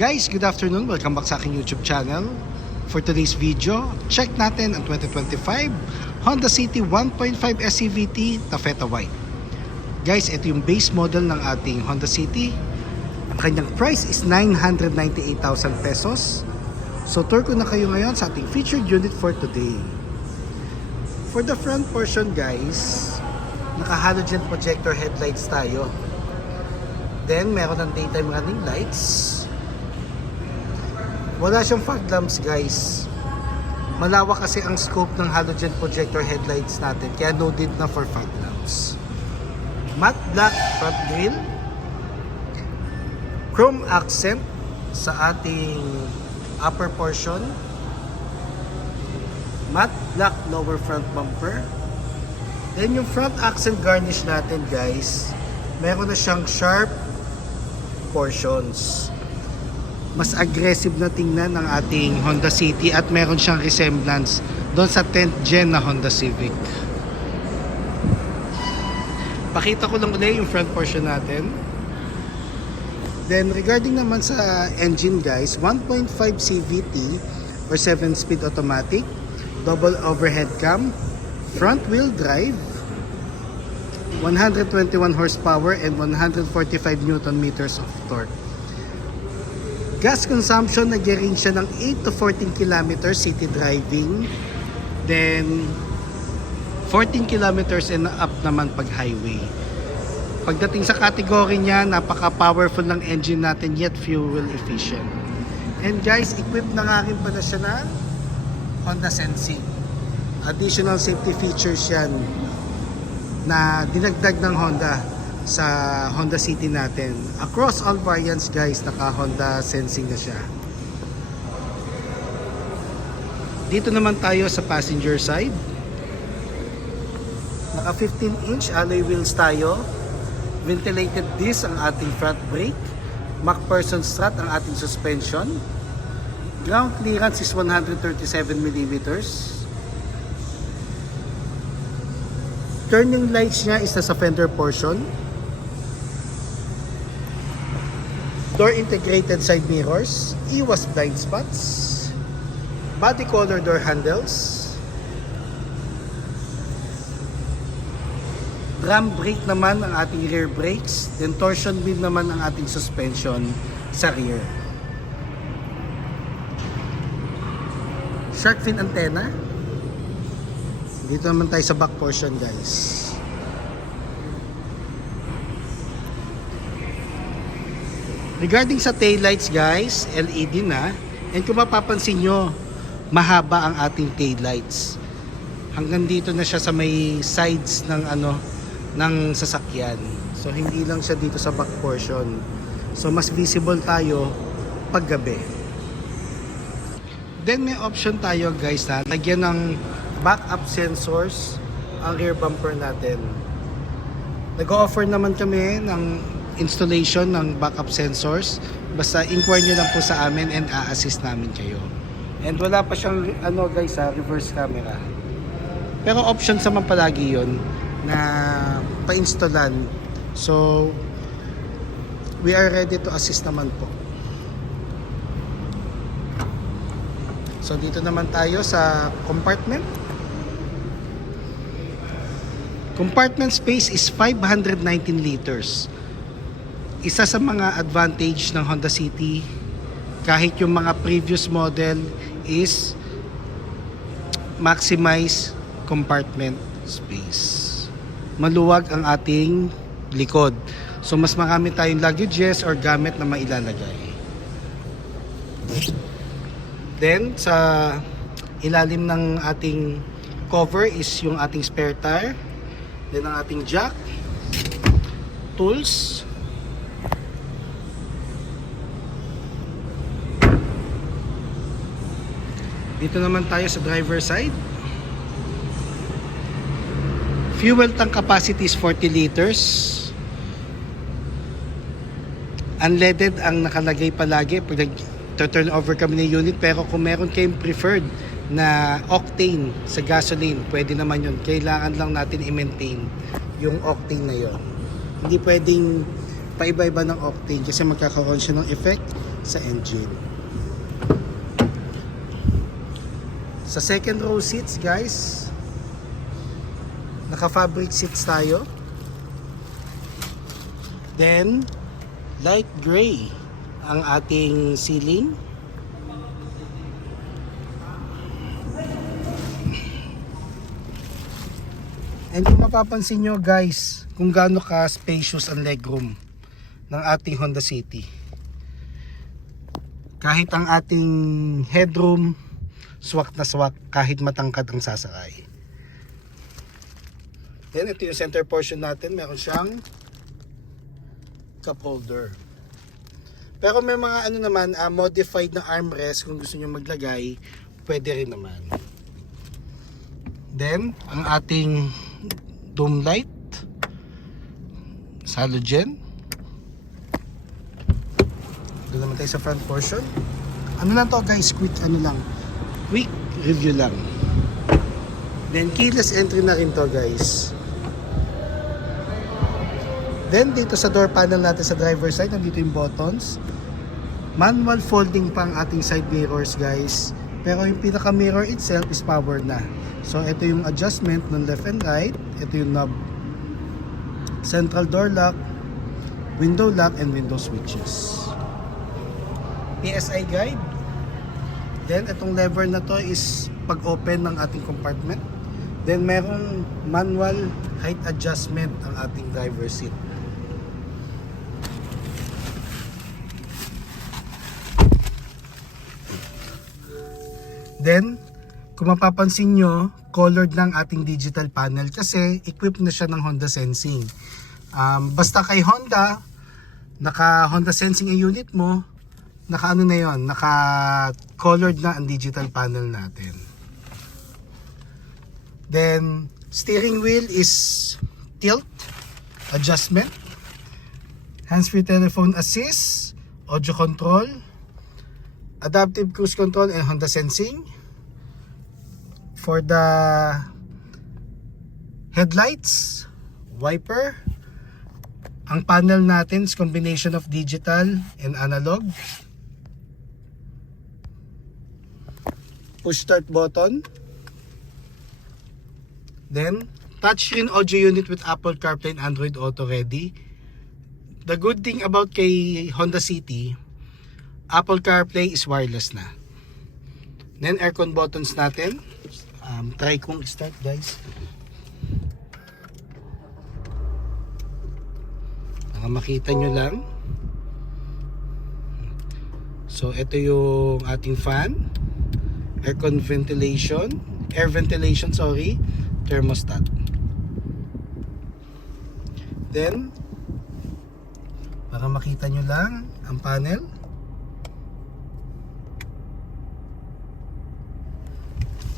Guys, good afternoon. Welcome back sa aking YouTube channel. For today's video, check natin ang 2025 Honda City 1.5 SCVT Taffeta White. Guys, ito yung base model ng ating Honda City. Ang kanyang price is 998,000 pesos. So, tour ko na kayo ngayon sa ating featured unit for today. For the front portion, guys, naka-halogen projector headlights tayo. Then, meron ng daytime running lights. Wala siyang fog lamps, guys. Malawak kasi ang scope ng halogen projector headlights natin, kaya no need na for fog lamps. Matte black front grille. Chrome accent sa ating upper portion. Matte black lower front bumper. Then yung front accent garnish natin, guys, meron na siyang sharp portions. Mas aggressive na tingnan ng ating Honda City at meron siyang resemblance doon sa 10th gen na Honda Civic. Pakita ko lang ulit yung front portion natin. Then regarding naman sa engine, guys, 1.5 CVT or 7-speed automatic, double overhead cam, front wheel drive, 121 horsepower and 145 Newton meters of torque. Gas consumption, nag-range siya ng 8 to 14 km city driving. Then 14 kilometers and up naman pag highway. Pagdating sa category niya, napaka-powerful ng engine natin yet fuel efficient. And guys, equipped na nga rin pala siya ng Honda Sensing. Additional safety features yan na dinagdag ng Honda sa Honda City natin. Across all variants, guys, naka Honda Sensing na siya. Dito naman tayo sa passenger side. Naka 15-inch alloy wheels tayo. Ventilated disc ang ating front brake. MacPherson strut ang ating suspension. Ground clearance is 137 mm. Turning lights niya is sa fender portion. Door integrated side mirrors, iwas blind spots, body color door handles, drum brake naman ang ating rear brakes, then torsion beam naman ang ating suspension sa rear. Shark fin antenna. Dito naman tayo sa back portion, guys. Regarding sa taillights, guys, LED na. And kung mapapansin nyo, mahaba ang ating taillights. Hanggang dito na siya sa may sides ng ng sasakyan. So hindi lang siya dito sa back portion. So mas visible tayo pag gabi. Then may option tayo, guys, na lagyan ng backup sensors ang rear bumper natin. Nag-o-offer naman kami ng installation ng backup sensors. Basta inquire nyo lang po sa amin and a-assist namin kayo. And wala pa siyang guys, reverse camera. Pero option naman palagi yon na pa-installan. So we are ready to assist naman po. So dito naman tayo sa compartment. Compartment space is 519 liters. Isa sa mga advantage ng Honda City, kahit yung mga previous model is maximize compartment space. Maluwag ang ating likod. So mas marami tayong luggages or gamit na mailalagay. Then sa ilalim ng ating cover is yung ating spare tire. Then ang ating jack, tools, dito naman tayo sa driver side. Fuel tank capacity is 40 liters. Unleaded ang nakalagay palagi pag nag-turn over kami ng unit. Pero kung meron kayong preferred na octane sa gasoline, pwede naman yun. Kailangan lang natin i-maintain yung octane na yun. Hindi pwedeng paiba-iba ng octane kasi magkakaroon siya ng effect sa engine. Sa second row seats guys, naka fabric seats tayo. Then light gray ang ating ceiling. And kung mapapansin nyo guys, kung gaano ka spacious ang legroom ng ating Honda City. Kahit ang ating headroom, swak na swak kahit matangkad ang sasakay. Then ito yung center portion natin, meron siyang cup holder. Pero may mga ano naman, modified na armrest kung gusto niyo maglagay, pwede rin naman. Then ang ating dome light, halogen. Doon naman tayo sa front portion. Ano lang to guys, quick review lang. Then keyless entry na rin to guys. Then dito sa door panel natin sa driver side, nandito yung buttons. Manual folding pang ating side mirrors guys. Pero yung pinaka mirror itself is powered na. So ito yung adjustment ng left and right. Ito yung knob. Central door lock, window lock, and window switches. PSI guide. Then itong lever na to is pag-open ng ating compartment. Then merong manual height adjustment ang ating driver seat. Then kung mapapansin nyo, colored ng ating digital panel kasi equipped na siya ng Honda Sensing. Basta kay Honda, naka Honda Sensing ang unit mo, naka ano na yon, naka colored na ang digital panel natin. Then steering wheel is tilt adjustment, hands-free telephone assist, audio control, adaptive cruise control, and Honda Sensing. For the headlights, wiper. Ang panel natin is combination of digital and analog. Push start button. Then touchscreen audio unit with Apple CarPlay and Android Auto ready. The good thing about kay Honda City, Apple CarPlay is wireless na. Then aircon buttons natin. Try kong start guys. Makita nyo lang. So ito yung ating fan, aircon ventilation, air ventilation sorry, thermostat. Then para makita nyo lang ang panel.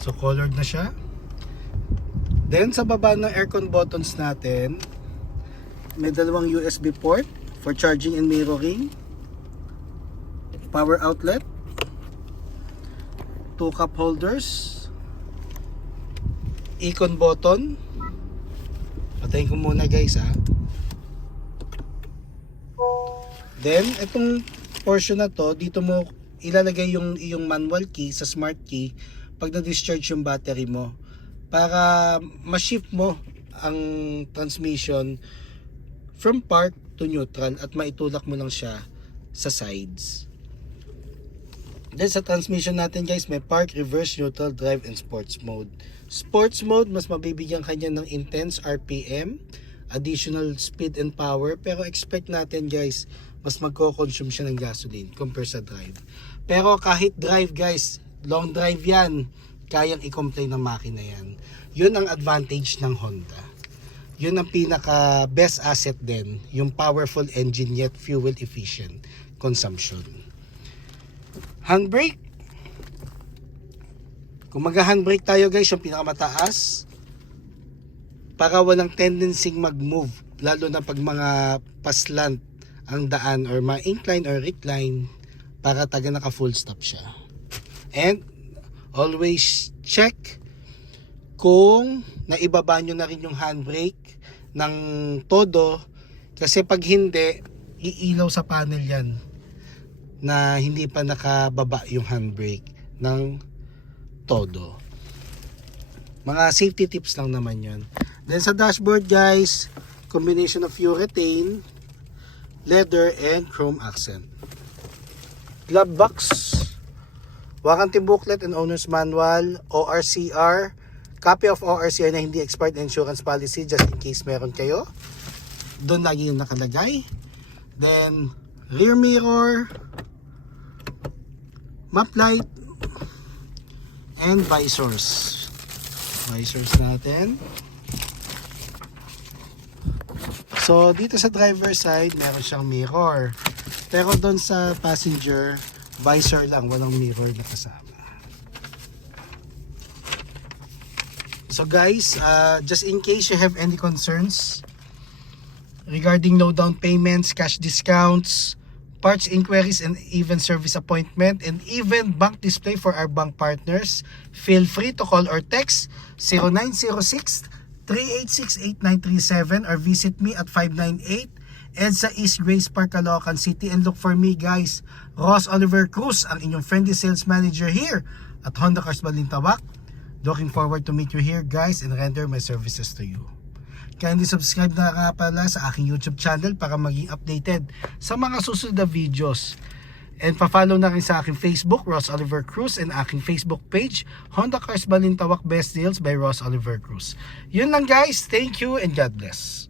So colored na siya. Then sa baba ng aircon buttons natin, may dalawang USB port for charging and mirroring, power outlet, 2 cup holders, icon button. Patayin ko muna guys ha. Then itong portion na to, dito mo ilalagay yung iyong manual key sa smart key pag na-discharge yung battery mo, para ma-shift mo ang transmission from park to neutral at maitulak mo lang siya sa sides. Then sa transmission natin guys, may park, reverse, neutral, drive, and sports mode. Sports mode, mas mabibigyan kanya ng intense RPM, additional speed and power, pero expect natin guys, mas magko-consume siya ng gasoline compare sa drive. Pero kahit drive guys, long drive yan, kayang i-complain ng makina yan. Yun ang advantage ng Honda. Yun ang pinaka best asset din, yung powerful engine yet fuel efficient consumption. Handbrake. Kung mag-handbrake tayo guys, yung pinakamataas, para walang tendency mag-move, lalo na pag mga paslant ang daan or ma-incline or recline, para taga naka full stop siya. And always check kung naibaba nyo na rin yung handbrake ng todo, kasi pag hindi, iilaw sa panel yan. na hindi pa nakababa yung handbrake ng todo. Mga safety tips lang naman yun. Then sa dashboard guys, combination of urethane, leather, and chrome accent. Glove box, warranty booklet and owner's manual, ORCR, copy of ORCR na hindi expired insurance policy just in case meron kayo. Doon lagi yung nakalagay. Then rear mirror, map light, and visors. Visors natin. So dito sa driver side meron siyang mirror, pero doon sa passenger visor lang, walang mirror na kasama. So guys, just in case you have any concerns regarding no down payments, cash discounts, parts inquiries, and even service appointment, and even bank display for our bank partners, feel free to call or text 0906-386-8937 or visit me at 598 EDSA East Grace Park, Caloocan City, and look for me guys, Ross Oliver Cruz, ang inyong friendly sales manager here at Honda Cars Balintawak. Looking forward to meet you here guys and render my services to you. Kindly subscribe na nga pala sa aking YouTube channel para maging updated sa mga susunod na videos. And pa-follow na rin sa aking Facebook, Ross Oliver Cruz, and aking Facebook page, Honda Cars Balintawak Best Deals by Ross Oliver Cruz. Yun lang guys, thank you and God bless.